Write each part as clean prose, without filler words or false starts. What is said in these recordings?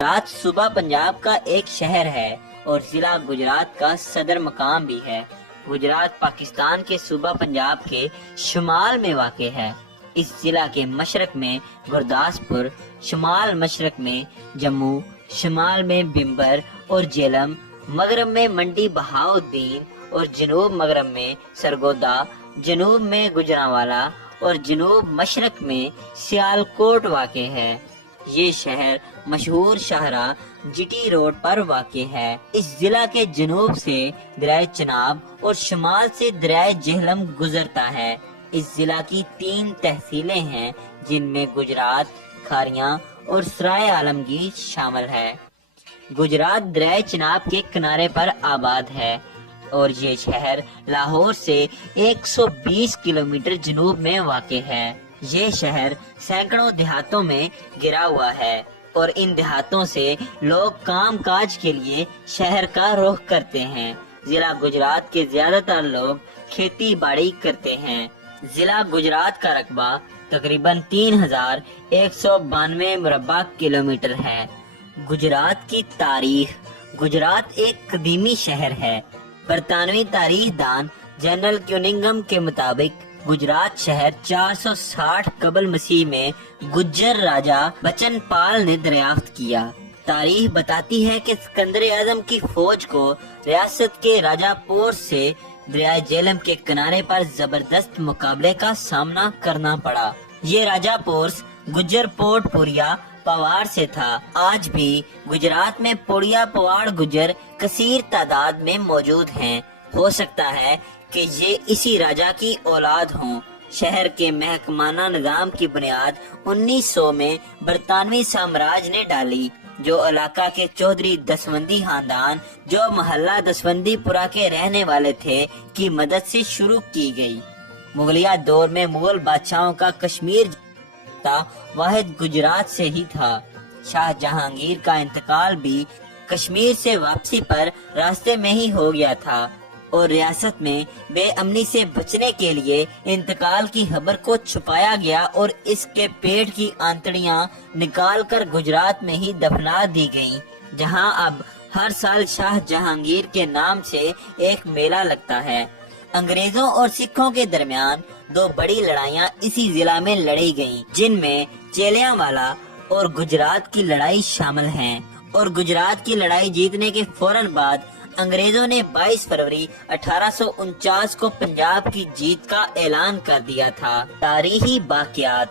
गुजरात सूबा पंजाब का एक शहर है और जिला गुजरात का सदर मकाम भी है। गुजरात पाकिस्तान के सूबा पंजाब के शुमाल में वाक़ है। इस जिला के मशरक में गुरदासपुर, शुमाल मशरक में जम्मू, शुमाल में बिम्बर और जेलम, मगरब में मंडी बहाउद्दीन और जनूब मगरब में सरगोदा, जनूब में गुजरांवाला और जनूब मशरक में सियालकोट वाक़ है। ये शहर मशहूर शाहरा जीटी रोड पर वाक़ है। इस जिला के जनूब से दरिया चनाब और शुमाल से दरिया जेहलम गुजरता है। इस जिला की 3 तहसीलें हैं, जिनमें गुजरात, खारियां और सराय आलमगीर शामिल है। गुजरात दरिया चनाब के किनारे पर आबाद है और ये शहर लाहौर से 120 किलोमीटर जनूब में वाक़ है। ये शहर सैकड़ों देहातों में गिरा हुआ है और इन देहातों से लोग काम काज के लिए शहर का रुख करते हैं। जिला गुजरात के ज्यादातर लोग खेती बाड़ी करते हैं। जिला गुजरात का रकबा तकरीबन 3192 मुरब्बा किलोमीटर है। गुजरात की तारीख। गुजरात एक कदीमी शहर है। बरतानवी तारीख दान जनरल क्यूनिंगम के मुताबिक गुजरात शहर 460 कबल मसीह में गुज्जर राजा बचन पाल ने दरियाफ्त किया। तारीख बताती है कि सिकंदर आजम की फौज को रियासत के राजापुर से दरिया जेलम के किनारे पर जबरदस्त मुकाबले का सामना करना पड़ा। ये राजापुर गुज्जर पोर्ट पुरिया पवाड़ से था। आज भी गुजरात में पुरिया पवाड़ गुज्जर कसीर तादाद में मौजूद हैं। हो सकता है कि ये इसी राजा की औलाद हों। शहर के महकमाना निजाम की बुनियाद 1900 में बरतानवी साम्राज्य ने डाली, जो इलाका के चौधरी दसवंदी खानदान, जो मोहल्ला दसवंदीपुरा के रहने वाले थे, की मदद से शुरू की गई। मुगलिया दौर में मुगल बादशाहों का कश्मीर था वाहिद गुजरात से ही था। शाह जहांगीर का इंतकाल भी कश्मीर से वापसी पर रास्ते में ही हो गया था और रियासत में बेअमनी से बचने के लिए इंतकाल की खबर को छुपाया गया और इसके पेट की आंतड़ियां निकालकर गुजरात में ही दफना दी गईं, जहां अब हर साल शाह जहांगीर के नाम से एक मेला लगता है। अंग्रेजों और सिखों के दरमियान 2 बड़ी लड़ाइयां इसी जिला में लड़ी गईं, जिनमें जलियांवाला और गुजरात की लड़ाई शामिल हैं। और गुजरात की लड़ाई जीतने के फौरन बाद अंग्रेजों ने 22 फरवरी 1849 को पंजाब की जीत का ऐलान कर दिया था। तारीखी बाकियात।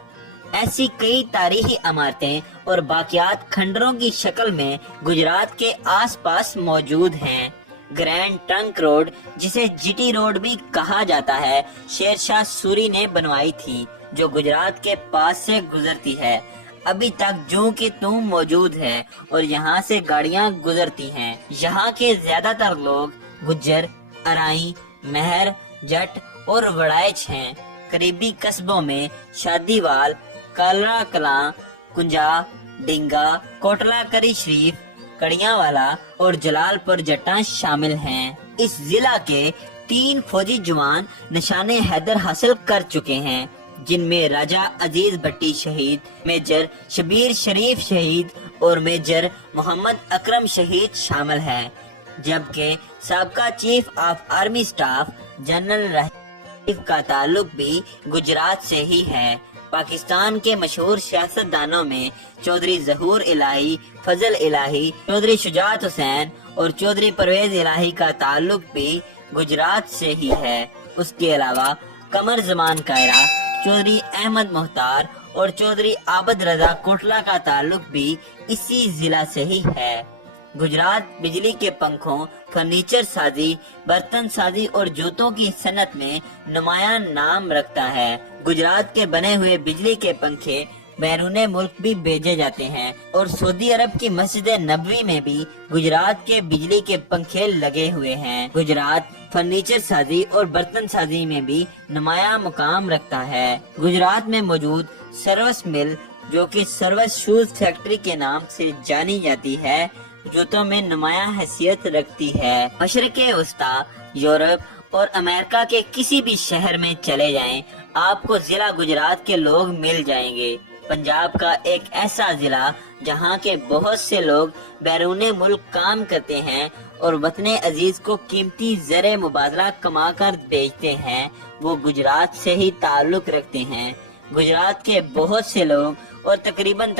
ऐसी कई तारीखी इमारतें और बाकियात खंडरों की शक्ल में गुजरात के आसपास मौजूद हैं। ग्रैंड ट्रंक रोड, जिसे जीटी रोड भी कहा जाता है, शेरशाह सूरी ने बनवाई थी, जो गुजरात के पास से गुजरती है। अभी तक जूं की त्यों मौजूद है और यहाँ से गाड़ियाँ गुजरती हैं। यहाँ के ज्यादातर लोग गुज्जर, अराई, मेहर, जट और वड़ाइच हैं। करीबी कस्बों में शादीवाल, कालरा कलां, कुंजा, डिंगा, कोटला करी शरीफ, कड़ियांवाला और जलालपुर जट्टा शामिल हैं। इस जिला के 3 फौजी जवान निशाने हैदर हासिल कर चुके हैं, जिनमें राजा अजीज भट्टी शहीद, मेजर शबीर शरीफ शहीद और मेजर मोहम्मद अकरम शहीद शामिल हैं। जबकि साबका chief of army staff general Raheef का ताल्लुक भी गुजरात से ही है। पाकिस्तान के मशहूर सियासतदानों में चौधरी जहूर इलाही, फजल इलाही, चौधरी शुजात हुसैन और चौधरी परवेज इलाही का ताल्लुक भी गुजरात से ही है। उसके अलावा कमर जमान कायरा, चौधरी अहमद मुख्तार और चौधरी आबद रजा कोटला का ताल्लुक भी इसी जिला से ही है। गुजरात बिजली के पंखों, फर्नीचर साजी, बर्तन साजी और जूतों की सनत में नुमायां नाम रखता है। गुजरात के बने हुए बिजली के पंखे बैरूने मुल्क भी भेजे जाते हैं और सऊदी अरब की मस्जिद नबवी में भी गुजरात के बिजली के पंखे लगे हुए हैं। गुजरात फर्नीचर साजी और बर्तन साजी में भी नुमाया मुकाम रखता है। गुजरात में मौजूद सर्वस मिल, जो कि सर्वस शूज फैक्ट्री के नाम से जानी जाती है, जूतों में नुमाया हैसियत रखती है। मशरक़े वस्ता, यूरोप और अमेरिका के किसी भी शहर में चले जाएं, आपको जिला गुजरात के लोग मिल जाएंगे। पंजाब का एक ऐसा जिला جہاں کے بہت سے لوگ بیرون ملک کام کرتے ہیں اور وطن عزیز کو قیمتی زر مبادلہ کما کر بیچتے ہیں، وہ گجرات سے ہی تعلق رکھتے ہیں۔ گجرات کے بہت سے لوگ اور تقریباً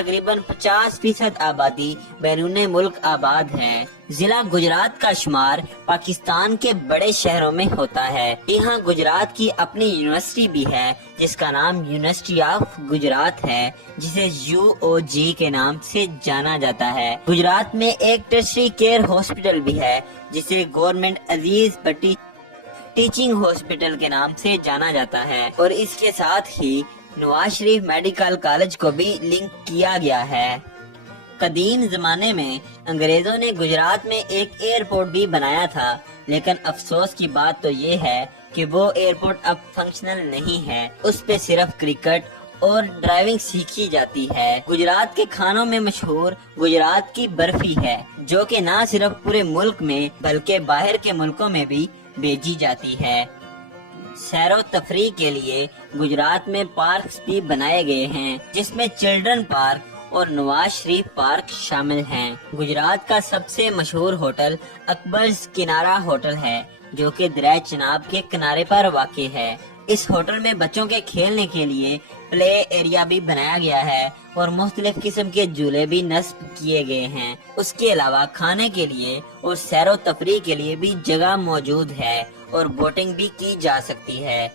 50% آبادی بیرون ملک آباد ہے۔ ضلع گجرات کا شمار پاکستان کے بڑے شہروں میں ہوتا ہے۔ یہاں گجرات کی اپنی یونیورسٹی بھی ہے جس کا نام یونیورسٹی آف گجرات ہے، جسے UOG کے نام سے جانا جاتا ہے۔ گجرات میں ایک ٹرشری کیئر ہاسپٹل بھی ہے جسے گورنمنٹ عزیز بٹی ٹیچنگ ہاسپٹل کے نام سے جانا جاتا ہے، اور اس کے ساتھ ہی نواز شریف میڈیکل کالج کو بھی لنک کیا گیا ہے۔ قدیم زمانے میں انگریزوں نے گجرات میں ایک ایئرپورٹ بھی بنایا تھا، لیکن افسوس کی بات تو یہ ہے کہ وہ ایئرپورٹ اب فنکشنل نہیں ہے، اس پہ صرف کرکٹ اور ڈرائیونگ سیکھی جاتی ہے۔ گجرات کے کھانوں میں مشہور گجرات کی برفی ہے، جو کہ نہ صرف پورے ملک میں بلکہ باہر کے ملکوں میں بھی بیچی جاتی ہے۔ سیر و تفریح کے لیے گجرات میں پارکس بھی بنائے گئے ہیں، جس میں چلڈرن پارک اور نواز شریف پارک شامل ہیں۔ گجرات کا سب سے مشہور ہوٹل اکبرز کنارا ہوٹل ہے، جو کہ دریائے چناب کے کنارے پر واقع ہے۔ اس ہوٹل میں بچوں کے کھیلنے کے لیے پلے ایریا بھی بنایا گیا ہے اور مختلف قسم کے جھولے بھی نصب کیے گئے ہیں۔ اس کے علاوہ کھانے کے لیے اور سیر و تفریح کے لیے بھی جگہ موجود ہے اور بوٹنگ بھی کی جا سکتی ہے۔